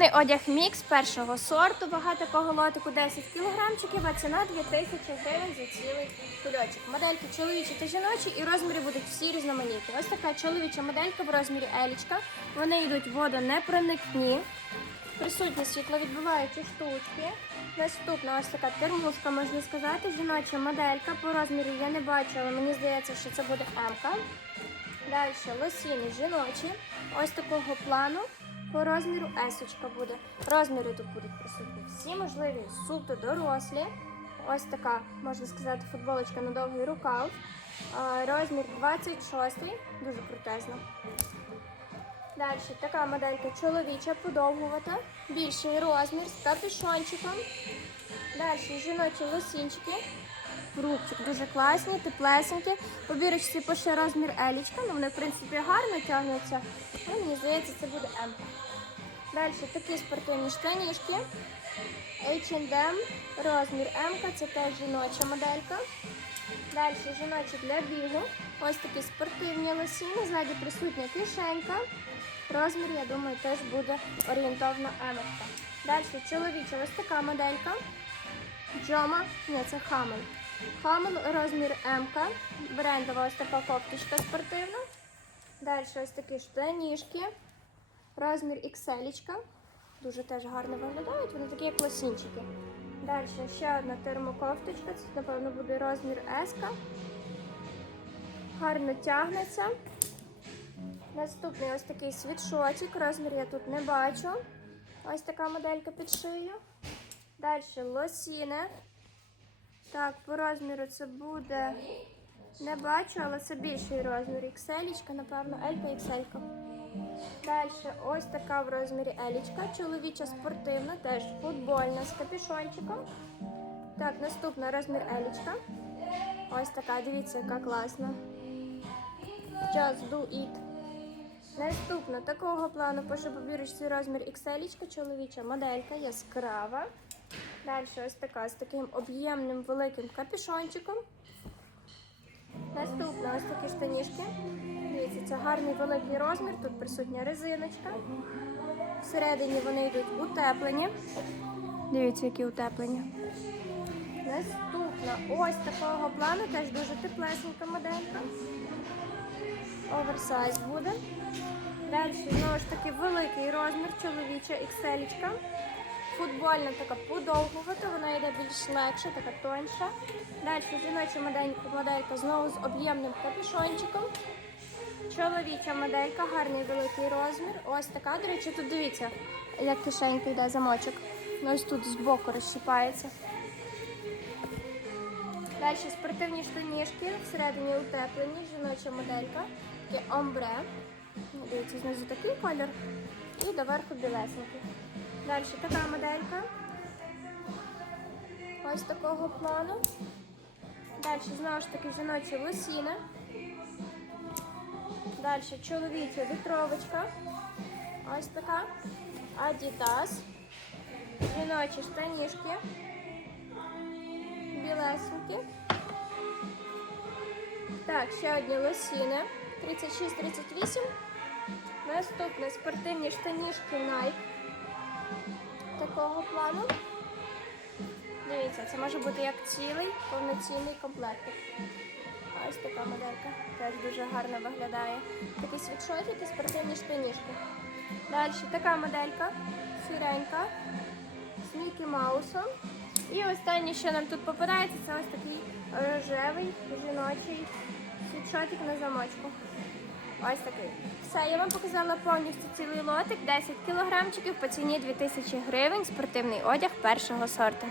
Спортивний одяг мікс першого сорту, вага такого лотику 10 кілограмчиків, а ціна 2000 гривень за цілий кульочок. Модельки чоловічі та жіночі і розміри будуть всі різноманітні. Ось така чоловіча моделька в розмірі елічка. Вони йдуть водонепроникні. Присутні світловідбиваючі штучки. Наступна ось така термушка, можна сказати, жіноча моделька. По розміру я не бачу, але мені здається, що це буде М-ка. Далі лосіни жіночі. Ось такого плану. По розміру есочка буде. Розміри тут будуть присутні всі можливі, суто дорослі. Ось така, можна сказати, футболочка на довгий рукав. Розмір 26, дуже крутезна. Далі така моделька чоловіча, подовгувата, більший розмір з капюшончиком. Далі жіночі лосінчики. Рубчик дуже класні, теплесенькі. По бірочці пише розмір елічка, ну вони в принципі гарно тягнуться. Ну, мені здається, це буде М. Далі такі спортивні штанішки. H&M, розмір М, це теж жіноча моделька. Далі жіночі для бігу. Ось такі спортивні лосіни, ззаді присутня кишенька. Розмір, я думаю, теж буде орієнтовно М. Далі чоловіча ось така моделька. Джома, ні, це Хамель. Хамель розмір М. Брендова ось така кофточка спортивна. Далі ось такі штанішки. Розмір XL. Дуже теж гарно виглядають, вони такі як лосінчики. Далі ще одна термокофточка. Це, напевно, буде розмір S. Гарно тягнеться. Наступний ось такий світшотик. Розмір я тут не бачу. Ось така моделька під шию. Далі лосіни. Так, по розміру це буде. Не бачу, але це більший розмір. XL, напевно, L XL. Далі ось така в розмірі елічка. Чоловіча спортивна, теж футбольна з капюшончиком. Так, наступна розмір елічка. Ось така, дивіться, яка класна. Just do it. Наступна такого плану по побірочці розмір XL, чоловіча моделька, яскрава. Далі ось така з таким об'ємним великим капюшончиком. Наступна ось такі штанішки. Дивіться, це гарний великий розмір. Тут присутня резиночка. Всередині вони йдуть утеплені. Дивіться, які утеплені. Наступна ось такого плану, теж дуже теплесенька моделька. Оверсайз буде. Далі знову ж таки великий розмір, чоловіча XL. Футбольна така подовгувата, вона йде більш легша, така тоньша. Далі жіноча моделька, моделька знову з об'ємним капюшончиком. Чоловіча моделька, гарний великий розмір. Ось така. До речі, тут дивіться, як кишенька йде замочок. Ну, Ось тут збоку розщипається. Далі спортивні штанішки, всередині утеплені, жіноча моделька, таке омбре. Дивіться, знизу такий колір і доверху білесенький. Далі така моделька. Ось такого плану. Далі знову ж таки жіночі лосіни. Далі чоловіча вітровочка. Ось така. Адідас. Жіночі штанішки. Білесенькі. Так, ще одні лосіни. 36-38. Наступне спортивні штанішки Nike. Такого плану. Дивіться, це може бути як цілий повноцінний комплект. Ось така моделька. Теж дуже гарно виглядає. Такий світшотик і спортивні штанішки. Далі така моделька сіренька з Мікі Маусом. І останнє, що нам тут попадається, це ось такий рожевий жіночий світшотик на замочку. Ось такий. Все, я вам показала повністю цілий лотик, 10 кілограмчиків по ціні 2000 гривень, спортивний одяг першого сорту.